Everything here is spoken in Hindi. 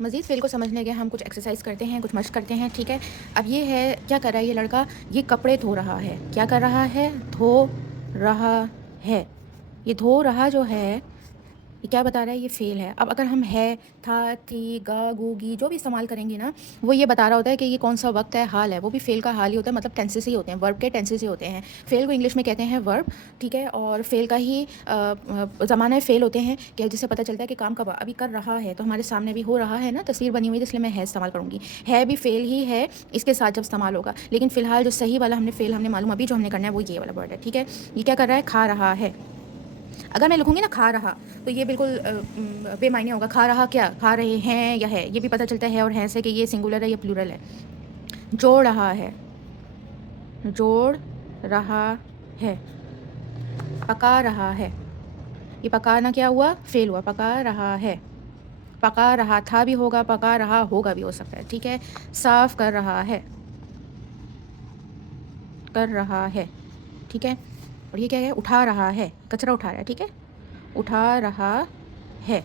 मज़ीद फ़ेल को समझने के हम कुछ एक्सरसाइज करते हैं, कुछ मश्क करते हैं, ठीक है। अब ये है, क्या कर रहा है ये लड़का, ये कपड़े धो रहा है। क्या कर रहा है? धो रहा है। ये धो रहा जो है, ये क्या बता रहा है? ये फ़ेल है। अब अगर हम है, था, थी, गा, गू, गी जो भी इस्तेमाल करेंगे ना, वो ये बता रहा होता है कि ये कौन-सा वक़्त है, हाल है। वो भी फ़ेल का हाल ही होता है, मतलब टेंसेस ही होते हैं, वर्ब के टेंसेस ही होते हैं। फ़ेल को इंग्लिश में कहते हैं वर्ब, ठीक है। और फ़ेल का ही ज़माना फ़ेल होते हैं कि जिससे पता चलता है कि काम कब अभी कर रहा है। तो हमारे सामने भी हो रहा है ना, तस्वीर बनी हुई है, इसलिए मैं है इस्तेमाल करूँगी। है भी फ़ेल ही है, इसके साथ जब इस्तेमाल होगा। लेकिन फ़िलहाल जो सही वाला फ़ेल हमने मालूम अभी जो हमने करना है वो ये वाला वर्ड है, ठीक है। ये क्या कर रहा है? खा रहा है। अगर मैं लिखूँगी ना खा रहा, तो ये बिल्कुल बेमायने होगा। खा रहा क्या? खा रहे हैं या है? ये भी पता चलता है और हैं से कि ये सिंगुलर है या प्लूरल है। जोड़ रहा है, जोड़ रहा है। पका रहा है, ये पकाना क्या हुआ? फ़ेल हुआ। पका रहा है, पका रहा था भी होगा, पका रहा होगा भी हो सकता है, ठीक है। साफ़ कर रहा है, कर रहा है, ठीक है। और ये क्या है? उठा रहा है, कचरा उठा रहा है, ठीक है। उठा रहा है।